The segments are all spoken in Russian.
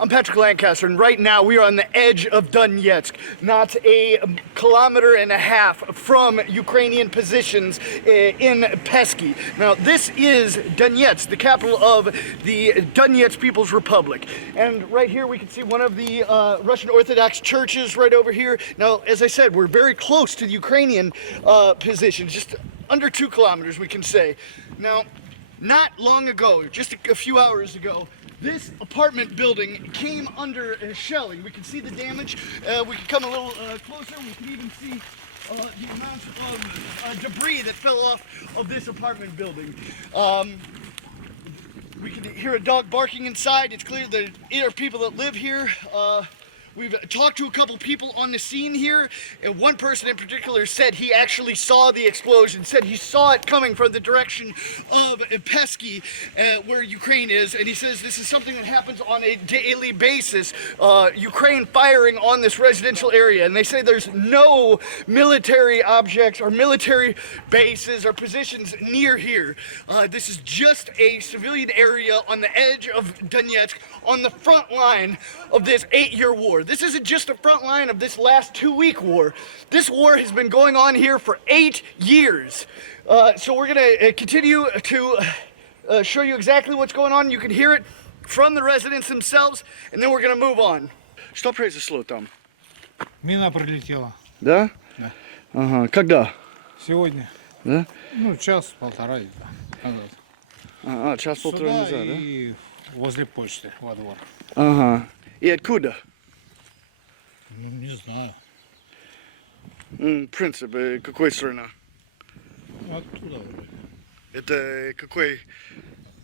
I'm Patrick Lancaster, and right now we are on the edge of Donetsk, not a kilometer and a half from Ukrainian positions in Pesky. Now, this is Donetsk, the capital of the Donetsk People's Republic. And right here we can see one of the Russian Orthodox churches right over here. Now, as I said, we're very close to the Ukrainian positions, just under 2 kilometers, we can say. Now, not long ago, just a few hours ago, this apartment building came under shelling. We can see the damage. We can come a little closer. We can even see the amount of debris that fell off of this apartment building. We can hear a dog barking inside. It's clear that there are people that live here. We've talked to a couple people on the scene here, and one person in particular said he actually saw the explosion, said he saw it coming from the direction of Pesky, where Ukraine is, and he says this is something that happens on a daily basis, Ukraine firing on this residential area, and they say there's no military objects or military bases or positions near here. This is just a civilian area on the edge of Donetsk, on the front line of this 8-year war. This isn't just the front line of this last 2-week war. This war has been going on here for 8 years. So we're going to continue to show you exactly what's going on. You can hear it from the residents themselves, and then we're going to move on. Что произошло там? Мина прилетела. Да? Да. Ага. Когда? Сегодня. Да? Ну, час-полтора назад. Час-полтора Сюда назад, да? и возле почты, во двор. Ага. И откуда? Ну, не знаю. Принцип, какой страна? Оттуда вроде. Это какой?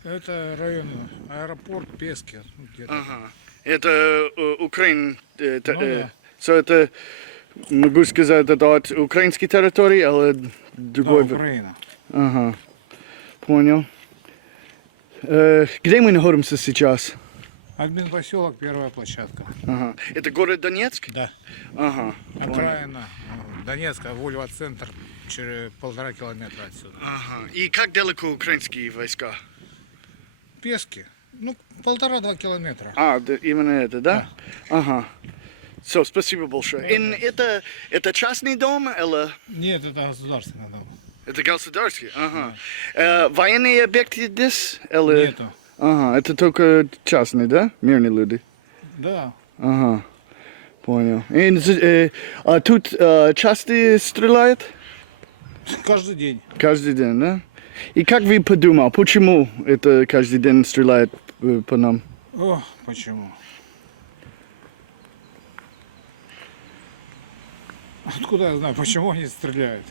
Это район, аэропорт Пески. Где-то. Ага. Это Украина. Ну, да. Это, могу сказать, это от украинской территории, или другой? Да, Украина. Ага. Понял. Где мы находимся сейчас? Админпоселок, первая площадка. Ага. Это город Донецк? Да. Ага. Окраина Донецка, Вольво-центр, через 1,5 километра отсюда. Ага. И как далеко украинские войска? Пески. Ну, 1,5-2 километра. Именно это, да? Ага. Все, спасибо большое. Это частный дом или? Нет, это государственный дом. Это государственный? Ага. Военные объекты здесь? Или? Нету. Ага, это только частные, да? Мирные люди? Да. Ага, понял. А тут часто стреляют? Каждый день. Каждый день, да? И как вы подумали, почему это каждый день стреляют по нам? О, почему? Откуда я знаю, почему они стреляют?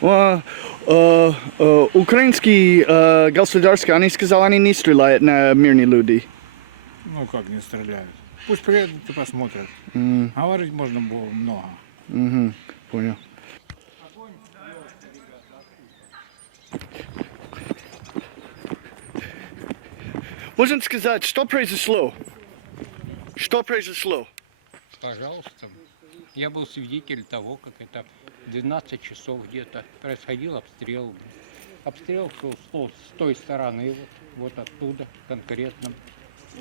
Ага. Украинские государства, они сказали, они не стреляют на мирные люди. Ну как не стреляют? Пусть приедут и посмотрят. Говорить можно было много. Понял. Можно сказать, что произошло? Что произошло? Пожалуйста. Я был свидетель того, как это 12 часов где-то происходил обстрел. Обстрел шел с той стороны, вот оттуда конкретно.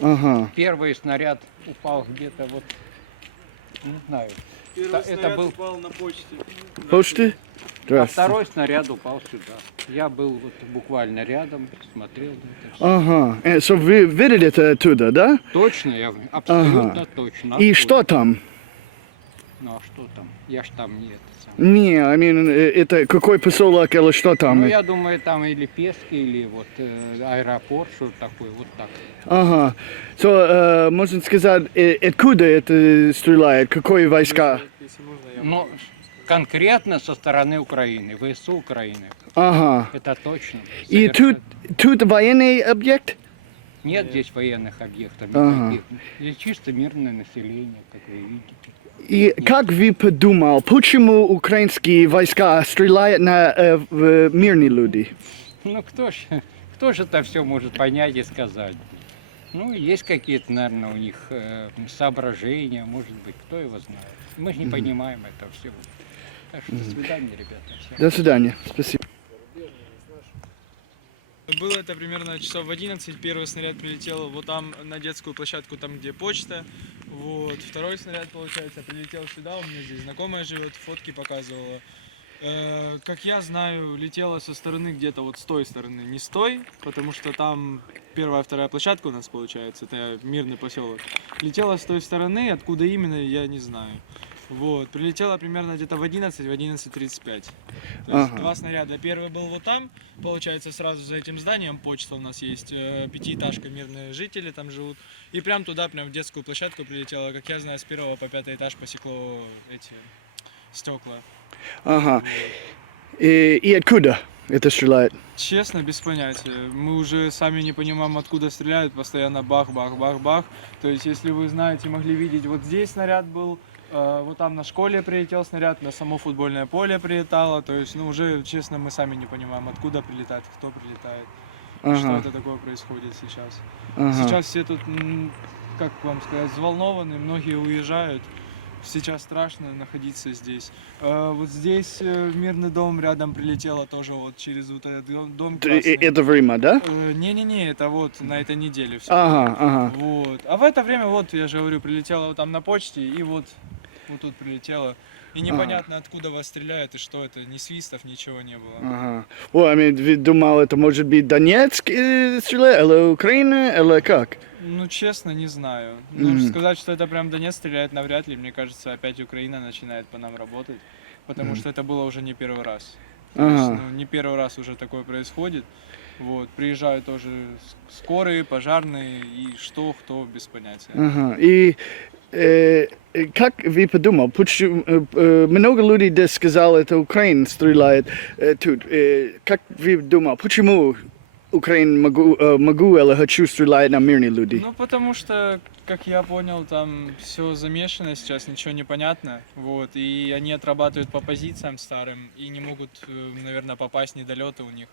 Ага. Первый снаряд упал где-то вот, не знаю. Это был упал на почте. Почты? а второй снаряд упал сюда. Я был вот буквально рядом, смотрел на это всё. Ага. Вы видели это оттуда, да? Точно, я абсолютно точно. И оттуда. что там? Ну а что там? Я ж там не это сам. Не, это какой поселок или что там? Ну я думаю, там или Пески, или вот аэропорт, что такое, вот так. Ага. Можно сказать, откуда это стреляет? Какие войска? Если можно, я... Но конкретно со стороны Украины, ВСУ Украины. Ага. Это точно. И тут военный объект? Нет здесь военных объектов Ага. никаких. Здесь чисто мирное население, как вы видите. И как вы подумали, почему украинские войска стреляют на мирные люди? Ну кто ж это все может понять и сказать? Ну, есть какие-то, наверное, у них соображения, может быть, кто его знает. Мы же не понимаем этого всего. Так что до свидания, ребята. Всем. До свидания. Спасибо. было это примерно часов в 11. Первый снаряд прилетел вот там на детскую площадку, там где почта. Вот. Второй снаряд, получается, прилетел сюда, у меня здесь знакомая живет, фотки показывала. Как я знаю, летела со стороны где-то вот с той стороны, не с той, потому что там первая, вторая площадка у нас получается, это мирный поселок. Летела с той стороны, откуда именно, я не знаю. Вот, прилетела примерно где-то в 11:35. То есть два снаряда. Первый был вот там, получается, сразу за этим зданием, почта у нас есть, пятиэтажка, мирные жители там живут. И прям туда, прям в детскую площадку прилетела, как я знаю, с 1 по 5 этаж посекло эти стекла. Ага. И откуда это стреляет? Честно, без понятия. Мы уже сами не понимаем, откуда стреляют, постоянно бах-бах-бах-бах. То есть, если вы знаете, могли видеть, вот здесь снаряд был, вот там на школе прилетел снаряд, на само футбольное поле прилетало. То есть, ну, уже, честно, мы сами не понимаем, откуда прилетает, кто прилетает, что это такое происходит сейчас. Сейчас все тут, как вам сказать, взволнованы, многие уезжают. Сейчас страшно находиться здесь. Вот здесь мирный дом рядом прилетело тоже вот через вот этот дом. Это время, да? Не-не-не, это вот на этой неделе все. Ага. Вот. А в это время, вот я же говорю, прилетело вот там на почте, и вот тут прилетело. И непонятно, откуда вас стреляют и что это. Ни свистов, ничего не было. Ага. Well, I mean, думал, это может быть Донецк стреляет, или Украина, или как? Ну, честно, не знаю. Нужно сказать, что это прям Донецк стреляет, навряд ли. Мне кажется, опять Украина начинает по нам работать. Потому что это было уже не первый раз. То есть, ну, не первый раз уже такое происходит. Вот, приезжают тоже скорые, пожарные, и что, кто, без понятия. Ага. И как вы подумали, много людей сказали, это Украина стреляет тут. Как вы думали, почему Украина могу или хочу стрелять на мирные люди? Ну, потому что, как я понял, там все замешано сейчас, ничего не понятно. Вот, и они отрабатывают по позициям старым и не могут, наверное, попасть недолеты у них.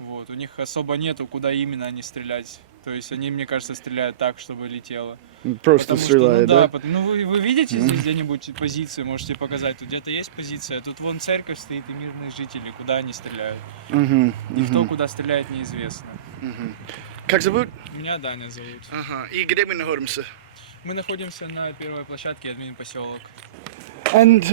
Вот, у них особо нету, куда именно они стрелять. То есть они, мне кажется, стреляют так, чтобы летело. Просто стреляют, да? да? Ну, вы видите здесь где-нибудь позиции, можете показать, тут где-то есть позиция, тут вон церковь стоит и мирные жители, куда они стреляют. И кто куда стреляет, неизвестно. Как зовут? Меня Даня зовут. Ага. И где мы находимся? Мы находимся на первой площадке админпоселок. And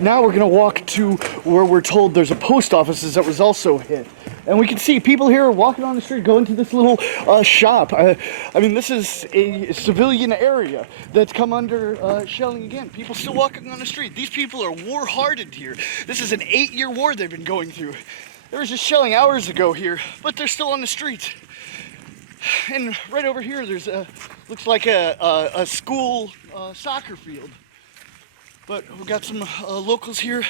now we're going to walk to where we're told there's a post office that was also hit. And we can see people here walking on the street, going to this little shop. I mean, this is a civilian area that's come under shelling again. People still walking on the street. These people are war-hardened here. This is an 8-year war they've been going through. There was just shelling hours ago here, but they're still on the streets. And right over here, there's looks like a school soccer field. But we've got some locals here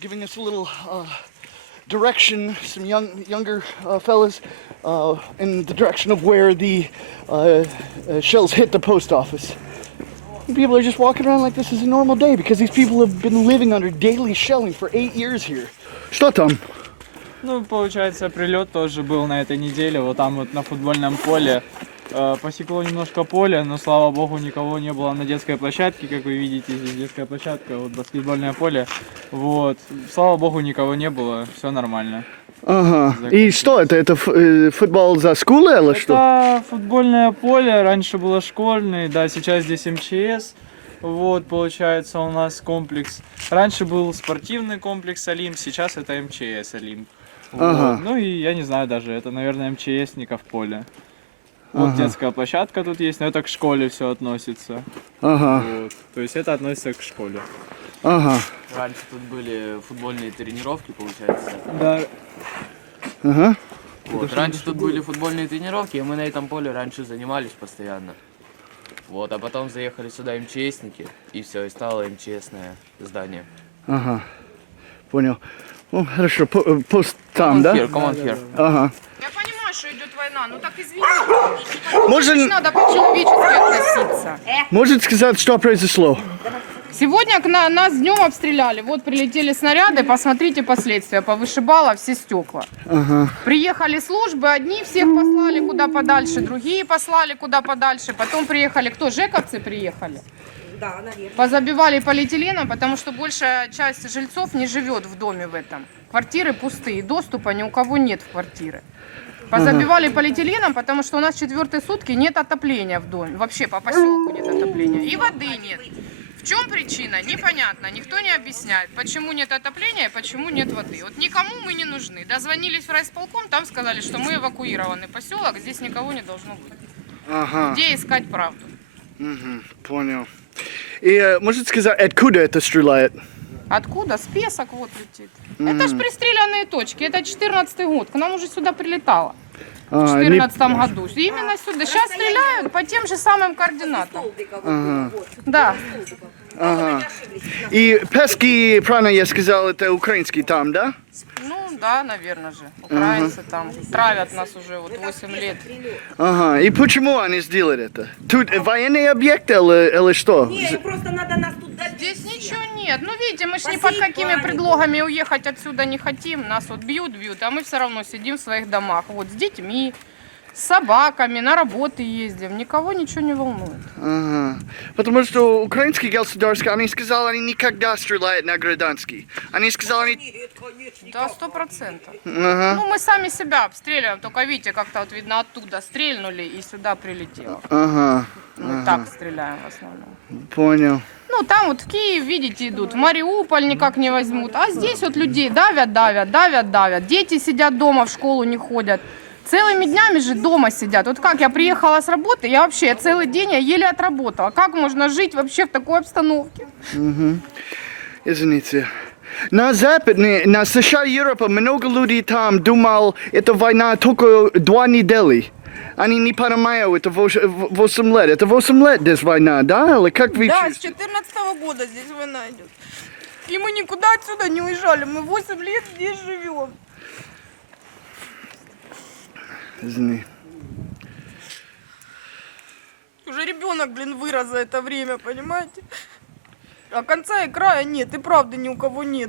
giving us a little direction, some younger fellas in the direction of where the shells hit the post office. And people are just walking around like this is a normal day because these people have been living under daily shelling for 8 years here. Что там? Ну, получается, прилет тоже был на этой неделе, вот там вот на футбольном поле. Посекло немножко поле, но, слава богу, никого не было на детской площадке, как вы видите, здесь детская площадка, вот баскетбольное поле. Вот, слава богу, никого не было, все нормально. Ага. И что это? Это футбол за школой или что? Это футбольное поле, раньше было школьное, да, сейчас здесь МЧС. Вот, получается, у нас комплекс. Раньше был спортивный комплекс Олимп, сейчас это МЧС Олимп. Вот. Ага. Ну и я не знаю даже, это, наверное, МЧСников поле. Вот детская площадка тут есть, но это к школе все относится. Ага. Вот. То есть это относится к школе. Ага. Раньше тут были футбольные тренировки, получается. Да. Ага. Вот. Раньше тут были футбольные тренировки, и мы на этом поле раньше занимались постоянно. Вот, а потом заехали сюда МЧСники, и все, и стало МЧСное здание. Ага. Понял. Ну, хорошо, пост там, да? Come on here. Ага. Я понимаю, что идет война, ну так извините. Можно, Надо по-человечески относиться. может сказать, что произошло? Сегодня нас днем обстреляли. Вот прилетели снаряды, посмотрите последствия. Повышибало все стекла. Ага. Приехали службы, одни всех послали куда подальше, другие послали куда подальше. Потом приехали, кто, жековцы приехали? Да, наверное. Позабивали полиэтиленом, потому что большая часть жильцов не живет в доме в этом. Квартиры пустые, доступа ни у кого нет в квартиры. Позабивали полиэтиленом, потому что у нас 4-е сутки нет отопления в доме. Вообще по поселку нет отопления. И воды нет. В чем причина? Непонятно. Никто не объясняет, почему нет отопления и почему нет воды. Вот никому мы не нужны. Дозвонились в райисполком, там сказали, что мы эвакуированный поселок, здесь никого не должно быть. Ага. Где искать правду? Понял. И можете сказать, откуда это стреляет? Откуда? С Песок вот летит. Это ж пристреленные точки. Это 14-й год. К нам уже сюда прилетало. В 2014 году. Именно сюда. Сейчас стреляют по тем же самым координатам. Да. Ага. И Пески, правильно я сказал, это украинский там, да? Ну да, наверное же. Украинцы там травят нас уже вот 8 лет. Ага. И почему они сделали это? Тут военный объект или что? Не, просто надо нас тут добить. Здесь ничего нет. Ну видите, мы ж ни под какими предлогами уехать отсюда не хотим. Нас вот бьют, а мы все равно сидим в своих домах. Вот с детьми, с собаками, на работы ездим. Никого ничего не волнует. Ага. Потому что украинские государства, они сказали, они никогда стреляют на гражданских. Они сказали, они... Да, 100%. Ага. Ну мы сами себя обстреливаем, только видите, как-то вот видно оттуда стрельнули и сюда прилетело. Ага. Мы так стреляем в основном. Понял. Ну там вот в Киев, видите, идут, в Мариуполь никак не возьмут. А здесь вот людей давят. Дети сидят дома, в школу не ходят. Целыми днями же дома сидят. Вот как я приехала с работы, я целый день я еле отработала. Как можно жить вообще в такой обстановке? Извините. На Западе, на США и Европе много людей там думал, это война только 2 недели. Они не понимают, это 8 лет. Это 8 лет здесь война, да? Или как вы Да, с чувствуете? 2014 года здесь война идет. И мы никуда отсюда не уезжали. Мы 8 лет здесь живем. Извини. Уже ребенок, вырос за это время, понимаете? А конца и края нет, и правда ни у кого нет,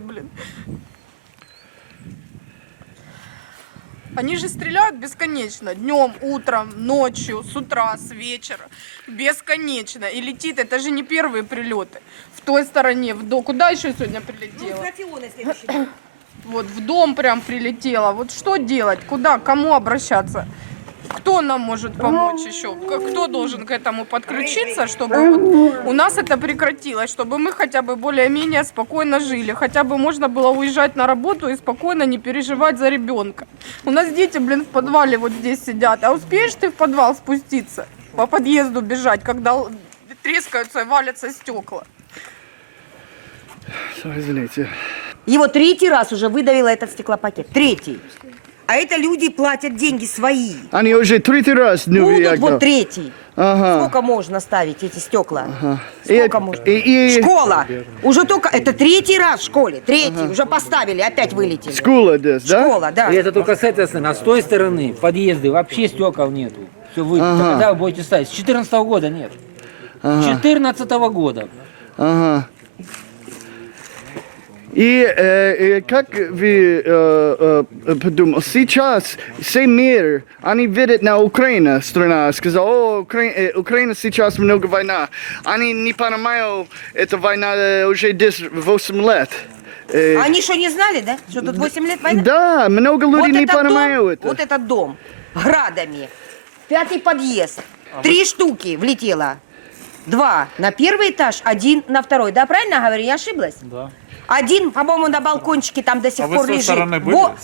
Они же стреляют бесконечно. Днем, утром, ночью, с утра, с вечера. Бесконечно. И летит, это же не первые прилеты. В той стороне, куда еще сегодня прилетело? Вот в дом прям прилетело. Вот что делать? Куда? К кому обращаться? Кто нам может помочь еще? Кто должен к этому подключиться, чтобы вот у нас это прекратилось, чтобы мы хотя бы более-менее спокойно жили, хотя бы можно было уезжать на работу и спокойно не переживать за ребенка. У нас дети, в подвале вот здесь сидят, а успеешь ты в подвал спуститься, по подъезду бежать, когда трескаются и валятся стекла? Извините. Его 3-й раз уже выдавило этот стеклопакет. 3-й. А это люди платят деньги свои. Они уже 3-й раз не Будут вот 3-й. Ага. Сколько можно ставить эти стекла? Ага. Сколько можно? И Школа. Уже только... Это 3-й раз в школе. 3-й. Уже поставили, опять вылетели. школа здесь, да? Школа, да. И это только с этой стороны. А с той стороны подъезды вообще стекол нету. Все вы. Когда вы будете ставить? С 2014 года нет. С 2014 года. Ага. И как вы подумали, сейчас все мир, они видят на Украину, страна, сказал, о, Украина сейчас много война. Они не понимают, эта война уже 8 лет. Они что, не знали, да? Что тут 8 лет войны? Да, много людей не понимают дом, это. вот этот дом, градами, 5-й подъезд, 3 штуки влетело. 2 на 1-й этаж, 1 на 2-й. Да, правильно говорю, я ошиблась? Да. 1, по-моему, на балкончике там до сих пор лежит.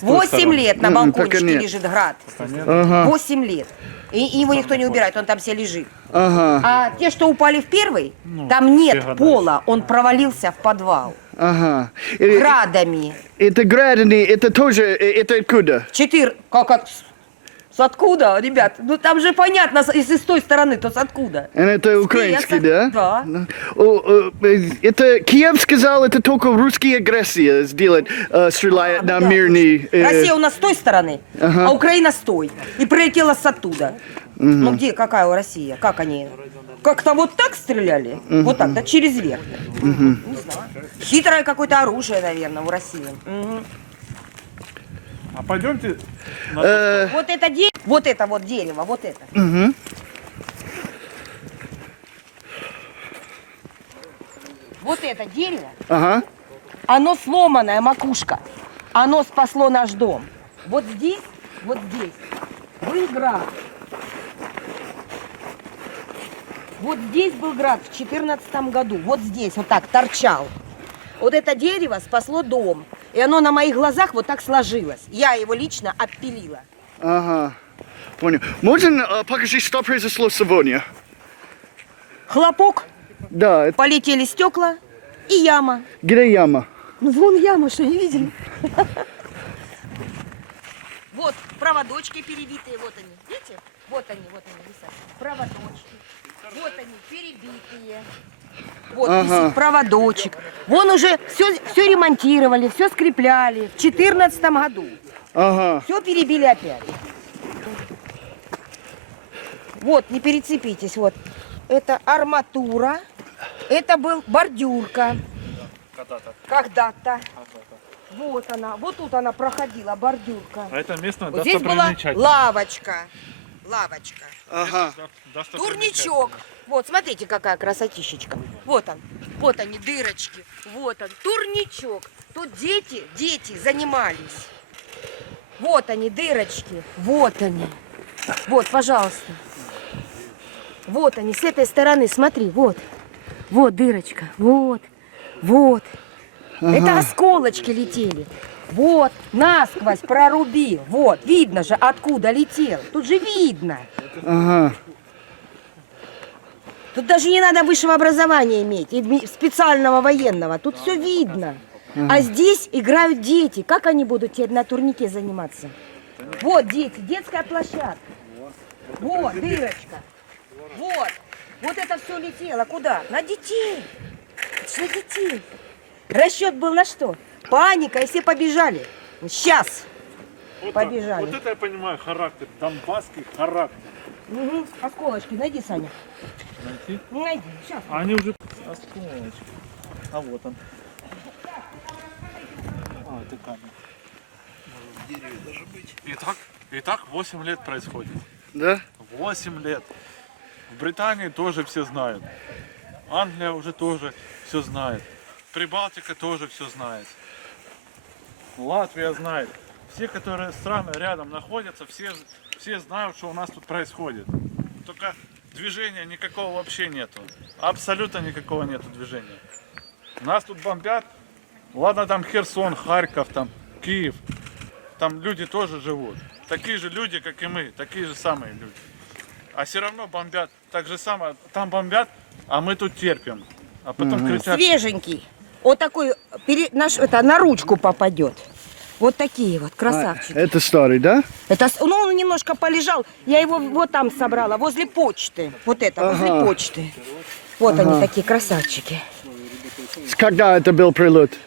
8 лет на так и балкончике нет. лежит град. Ага. 8 лет. И его никто не убирает, он там все лежит. Ага. А те, что упали в 1-й, там нет пола, он провалился в подвал. Ага. Градами. Это градины, это тоже, это откуда? 4, с откуда, ребят? Ну там же понятно, если с той стороны, то с откуда? Это украинский, да? Да. Это Киев сказал, это только русские агрессии сделать, стреляют на мирный... Россия у нас с той стороны, а Украина с той. И прилетела с оттуда. Ну где, какая у России? Как они? Как-то вот так стреляли? Вот так, да, через верх. Не знаю. Хитрое какое-то оружие, наверное, у России. А пойдемте. Вот это дерево, вот это. это дерево, Ага. оно сломанная макушка. Оно спасло наш дом. Вот здесь был град. Вот здесь был град в 2014 году. Вот здесь вот так торчал. Вот это дерево спасло дом. И оно на моих глазах вот так сложилось. Я его лично отпилила. Ага. Понял. Можно покажи, что произошло сегодня? Хлопок, Да, это полетели стекла и яма. где яма? Ну вон яма, что не видели? Вот проводочки перебитые, вот они, видите? Вот они висят. Проводочки. Вот они перебитые. Вот висит проводочек. Вон уже все ремонтировали, все скрепляли в 2014 году. Ага. Все перебили опять. Вот, не перецепитесь, вот. Это арматура, это был бордюрка. Когда-то. Вот она, вот тут она проходила, бордюрка. А это место Вот здесь была лавочка. Лавочка. Ага. Турничок. Вот, смотрите, какая красотищечка. Вот он. Вот они, дырочки. Вот он, турничок. Тут дети занимались. Вот они, дырочки. Вот они. Вот, пожалуйста. Вот они, с этой стороны, смотри, вот. Вот дырочка, вот. Вот. Это осколочки летели. Вот, насквозь прорубил. Вот, видно же, откуда летел. Тут же видно. Ага. Тут даже не надо высшего образования иметь, и специального военного. Тут все видно. А здесь играют дети. Как они будут теперь на турнике заниматься? Вот дети, детская площадка. Вот, дырочка. Вот. Вот это все летело. Куда? На детей. Это на детей. Расчет был на что? Паника, и все побежали. Сейчас побежали. Вот это я понимаю, характер, донбасский характер. Угу. Осколочки найди, Саня. Найти? Ну, найди, сейчас. Они уже осколочки. А вот он. А, это камень. Может, в дереве даже быть. Итак, 8 лет происходит. Да? 8 лет. В Британии тоже все знают. Англия уже тоже все знает. Прибалтика тоже все знает. Латвия знает. Все, которые страны рядом находятся, все знают, что у нас тут происходит. Только движения никакого вообще нету. Абсолютно никакого нету движения. Нас тут бомбят. Ладно, там Херсон, Харьков, там Киев. Там люди тоже живут. Такие же люди, как и мы. Такие же самые люди. А все равно бомбят. Так же самое. Там бомбят, а мы тут терпим. А потом кричат. Свеженький. Вот такой на ручку попадет. Вот такие вот красавчики. Это старый, да? Это, ну, он немножко полежал. Я его вот там собрала, возле почты. Вот это, возле почты. Вот они такие красавчики. Когда это был прилет?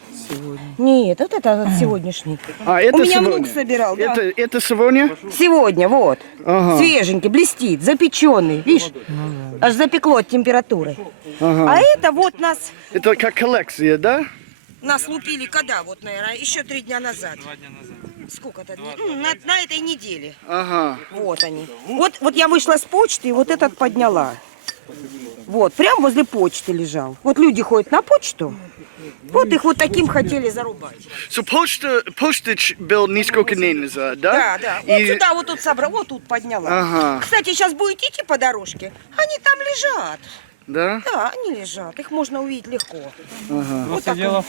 Нет, вот это вот сегодняшний. А, это У меня сегодня? внук собирал, да. Это сегодня? Сегодня, вот. Ага. Свеженький, блестит, запеченный. Видишь? Аж запекло от температуры. А это вот Это как коллекция, да? нас лупили когда? Вот, наверное, еще 3 дня назад. 2 дня назад. Сколько-то дней? Ну, на этой неделе. Ага. Вот они. Вот я вышла с почты и вот этот подняла. Вот, прям возле почты лежал. Вот люди ходят на почту. Вот их вот таким хотели зарубать. So postage был несколько дней назад, да? Да. Вот И- сюда вот тут собрала, вот тут подняла. Ага. Кстати, сейчас будете идти по дорожке, они там лежат. Да? Да, они лежат. Их можно увидеть легко. Просто так дело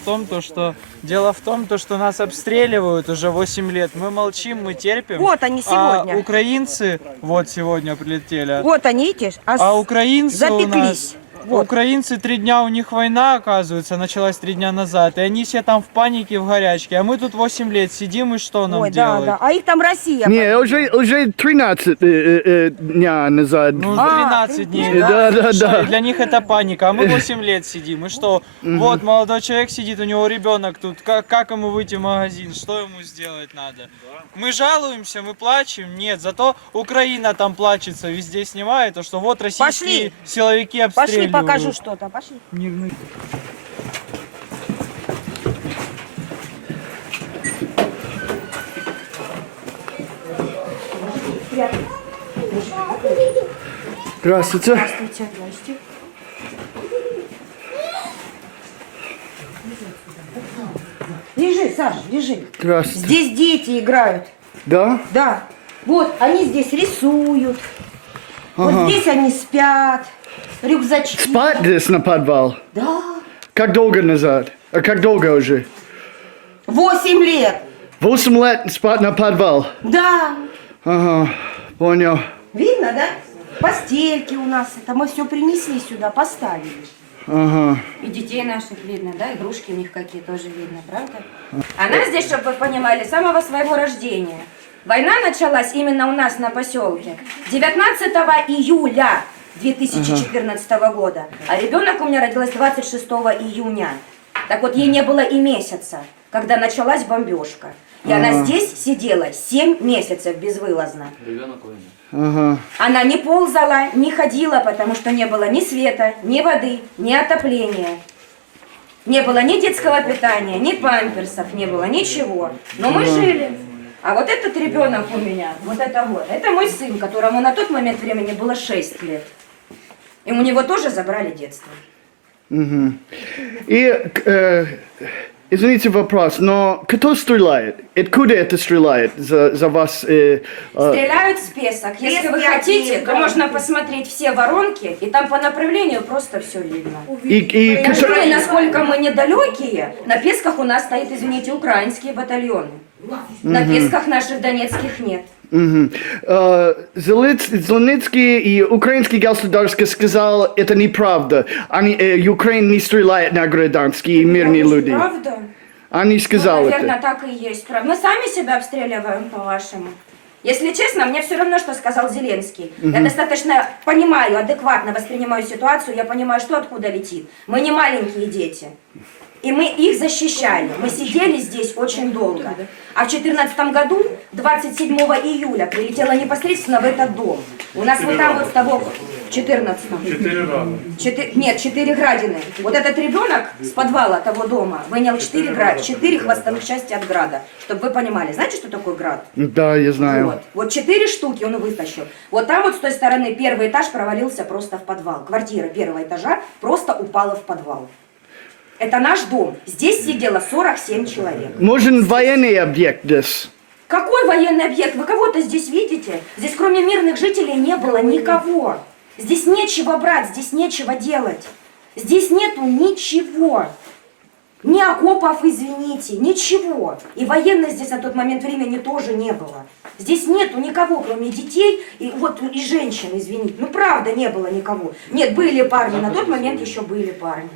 в том, что нас обстреливают уже 8 лет. Мы молчим, мы терпим. Вот они сегодня. А украинцы вот сегодня прилетели. Вот они, видишь? А украинцы у запеклись. нас... Вот. Украинцы 3 дня, у них война, оказывается, началась 3 дня назад. И они все там в панике, в горячке. А мы тут 8 лет сидим, и что нам Ой, да, делать? да. А их там Россия. Не, уже 13 дня назад. Ну, А, 13 дней. Да. И для них это паника, а мы 8 лет сидим. И что? Вот молодой человек сидит, у него ребенок тут. Как ему выйти в магазин? Что ему сделать надо? Мы жалуемся, мы плачем? Нет, зато Украина там плачется, везде снимает, то что вот российские Пошли. силовики Пошли, обстреливают. покажу что-то. Пошли. Мирный. Здравствуйте. Здравствуйте, здрасте. Саш, лежи. Здравствуйте. Здесь дети играют. Да? Да. Вот, они здесь рисуют. Вот здесь они спят. Рюкзачки. Спать здесь на подвал? Да. Как долго назад? А как долго уже? 8 лет. 8 лет спать на подвал? Да. Ага, понял. Видно, да? Постельки у нас. Это мы все принесли сюда, поставили. Ага. И детей наших видно, да, игрушки у них какие тоже видно, правда? Она здесь, чтобы вы понимали, с самого своего рождения. Война началась именно у нас на поселке 19 июля 2014 года, а ребенок у меня родилась 26 июня. Так вот, ей не было и месяца, когда началась бомбежка. И она здесь сидела 7 месяцев безвылазно. Ребенок умер. Ага. Она не ползала, не ходила, потому что не было ни света, ни воды, ни отопления. Не было ни детского питания, ни памперсов, не было ничего. Но мы жили. А вот этот ребенок у меня, вот это мой сын, которому на тот момент времени было 6 лет. И у него тоже забрали детство. Угу. И, извините вопрос, но кто стреляет? Откуда это стреляет за вас? Стреляют с песок. Если вы Пески хотите, отдельно. то можно посмотреть все воронки, и там по направлению просто все видно. И Скажи, насколько мы недалекие, на Песках у нас стоит, извините, украинские батальоны. На Песках наших донецких нет. Угу. Зеленский и украинский государство сказал, это неправда. Украина не стреляет на гражданские мирные люди. Правда? Они сказали Ну, наверное, это. так и есть. Мы сами себя обстреливаем, по-вашему. Если честно, мне все равно, что сказал Зеленский. Я достаточно понимаю, адекватно воспринимаю ситуацию, я понимаю, что откуда летит. Мы не маленькие дети. И мы их защищали. Мы сидели здесь очень долго. А в 2014 году, 27 июля, прилетела непосредственно в этот дом. У нас вот там вот с того, в 14-м. 4 градины. Вот этот ребенок с подвала того дома вынял 4 хвостовых части от града. Чтобы вы понимали, знаете, что такое град? Да, я знаю. Вот 4 штуки он вытащил. Вот там вот с той стороны первый этаж провалился просто в подвал. Квартира первого этажа просто упала в подвал. Это наш дом. Здесь сидело 47 человек. Может, военный объект здесь? Какой военный объект? Вы кого-то здесь видите? Здесь кроме мирных жителей не было никого. Здесь нечего брать, здесь нечего делать. Здесь нету ничего. Ни окопов, извините, ничего. И военных здесь на тот момент времени тоже не было. Здесь нету никого, кроме детей и женщин, извините. Ну правда не было никого. Нет, были парни, на тот момент еще были парни.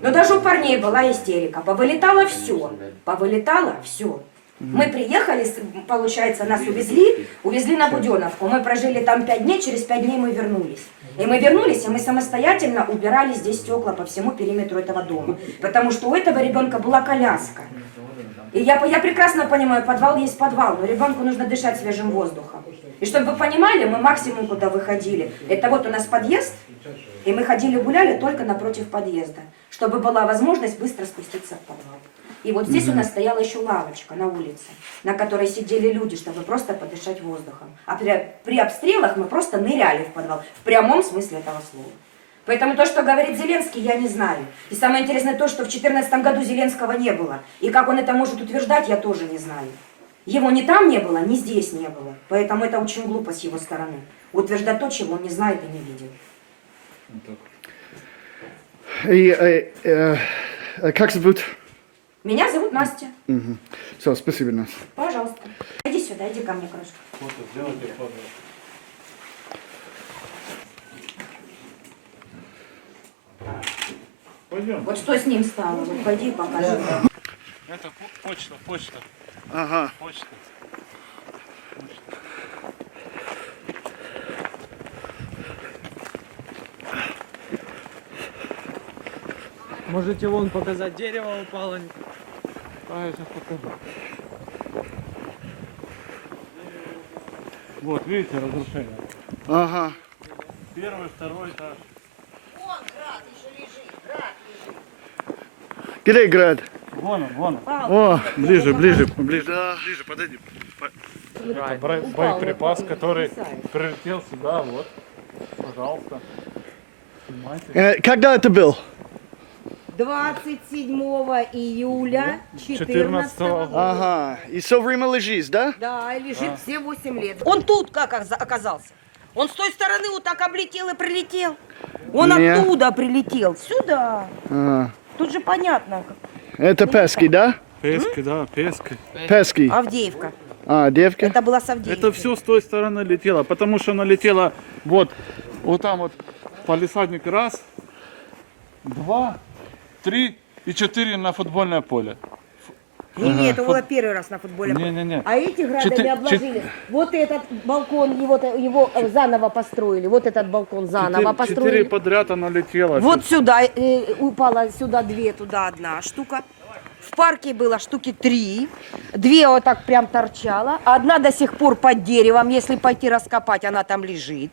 Но даже у парней была истерика. Повылетало все. Мы приехали, получается, нас увезли на Буденовку. Мы прожили там 5 дней, через 5 дней мы вернулись. И мы самостоятельно убирали здесь стекла по всему периметру этого дома. Потому что у этого ребенка была коляска. И я прекрасно понимаю, подвал есть подвал, но ребенку нужно дышать свежим воздухом. И чтобы вы понимали, мы максимум куда выходили. Это вот у нас подъезд, и мы ходили-гуляли только напротив подъезда, чтобы была возможность быстро спуститься в подвал. И вот здесь у нас стояла еще лавочка на улице, на которой сидели люди, чтобы просто подышать воздухом. А при обстрелах мы просто ныряли в подвал, в прямом смысле этого слова. Поэтому то, что говорит Зеленский, я не знаю. И самое интересное то, что в 2014 году Зеленского не было. И как он это может утверждать, я тоже не знаю. Его ни там не было, ни здесь не было. Поэтому это очень глупо с его стороны. Утверждать то, чего он не знает и не видел. И как зовут? Меня зовут Настя. Угу. Все, спасибо, Настя. Пожалуйста. Иди сюда, иди ко мне, крошка. Пойдем. Вот что с ним стало? Вот пойди покажи. Это почта. Ага. Почта. Можете вон показать, дерево упало. А, я сейчас покажу. Вот, видите, разрушение. Ага. Первый, второй этаж. Где град? Вон он. О, ближе. Да. Ближе, подойди. Это боеприпас, который прилетел сюда, вот. Пожалуйста. Снимайте. Когда это был? 27 июля 14 года. Ага. И все время лежишь, да? Да, и лежит все 8 лет. Он тут как оказался? Он с той стороны вот так облетел и прилетел. Он Не. оттуда прилетел, сюда. Ага. Тут же понятно. Это Пески, да? Пески, да, пески. Пески. Авдеевка. А, девка? Это была с Авдеевкой. Это все с той стороны летело, потому что оно летело вот там вот палисадник раз, 2, 3 и 4 на футбольное поле. Не, это было первый раз на футболе. Не-не-не. А эти градами Четы- обложили. Вот этот балкон, его заново построили. Вот этот балкон заново построили. 4 подряд оно летело. Вот сюда упала, сюда 2, туда 1 штука. В парке было штуки 3. 2 вот так прям торчала. Одна до сих пор под деревом. Если пойти раскопать, она там лежит.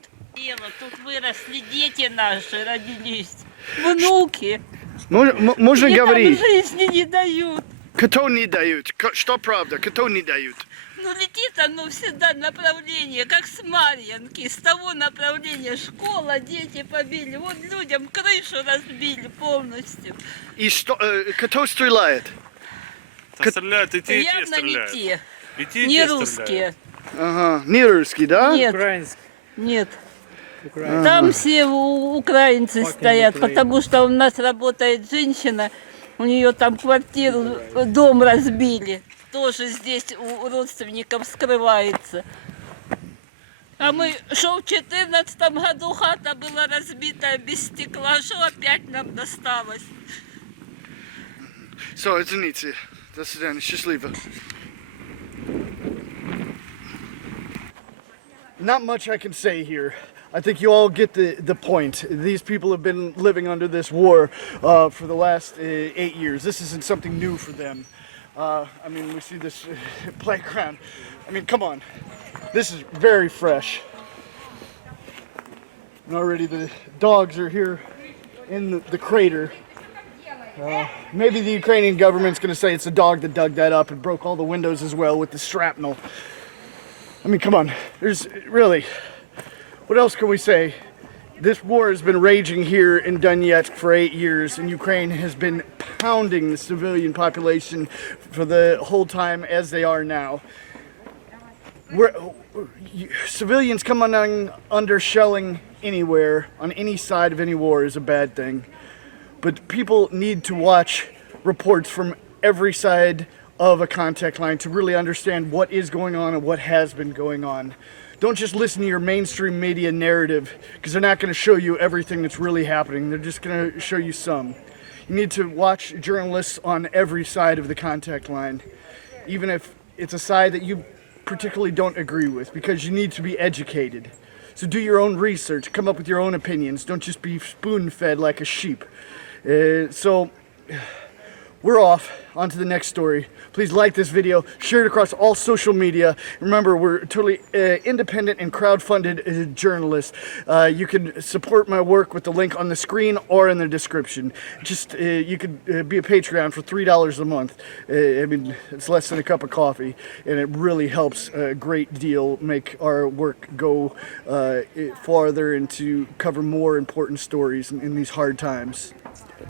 Тут выросли дети наши, родились, внуки. Можно Мне говорить? там жизни не дают. Кто не дают? Что правда? Кто не дают? Ну летит оно всегда направление, как с Марьинки, с того направления школа, дети побили. Вот людям крышу разбили полностью. И что, кто стреляет? Стреляют и те Явно не стреляют. те, И те, и не те русские. стреляют. Ага. Не русский, да? Нет, нет. Там все украинцы стоят, потому что у нас работает женщина, у нее там квартиру, дом разбили. Тоже здесь у родственников скрывается. А мы, что в 2014 году хата была разбита без стекла, что опять нам досталось? Все, извините. До свидания. Счастливо. Not much I can say here. I think you all get the point. These people have been living under this war for the last 8 years. This isn't something new for them. I mean, we see this playground. I mean, come on. This is very fresh. And already the dogs are here in the crater. Maybe the Ukrainian government's going to say it's the dog that dug that up and broke all the windows as well with the shrapnel. I mean, come on. There's really... What else can we say? This war has been raging here in Donetsk for 8 years, and Ukraine has been pounding the civilian population for the whole time as they are now. Civilians coming under shelling anywhere, on any side of any war, is a bad thing. But people need to watch reports from every side of a contact line to really understand what is going on and what has been going on. Don't just listen to your mainstream media narrative, because they're not going to show you everything that's really happening. They're just going to show you some. You need to watch journalists on every side of the contact line, even if it's a side that you particularly don't agree with, because you need to be educated. So do your own research, come up with your own opinions. Don't just be spoon-fed like a sheep. So we're off. On to the next story. Please like this video, share it across all social media. Remember, we're totally independent and crowd-funded journalists. You can support my work with the link on the screen or in the description. Just, you could be a Patreon for $3 a month. I mean, it's less than a cup of coffee, and it really helps a great deal make our work go farther and to cover more important stories in these hard times.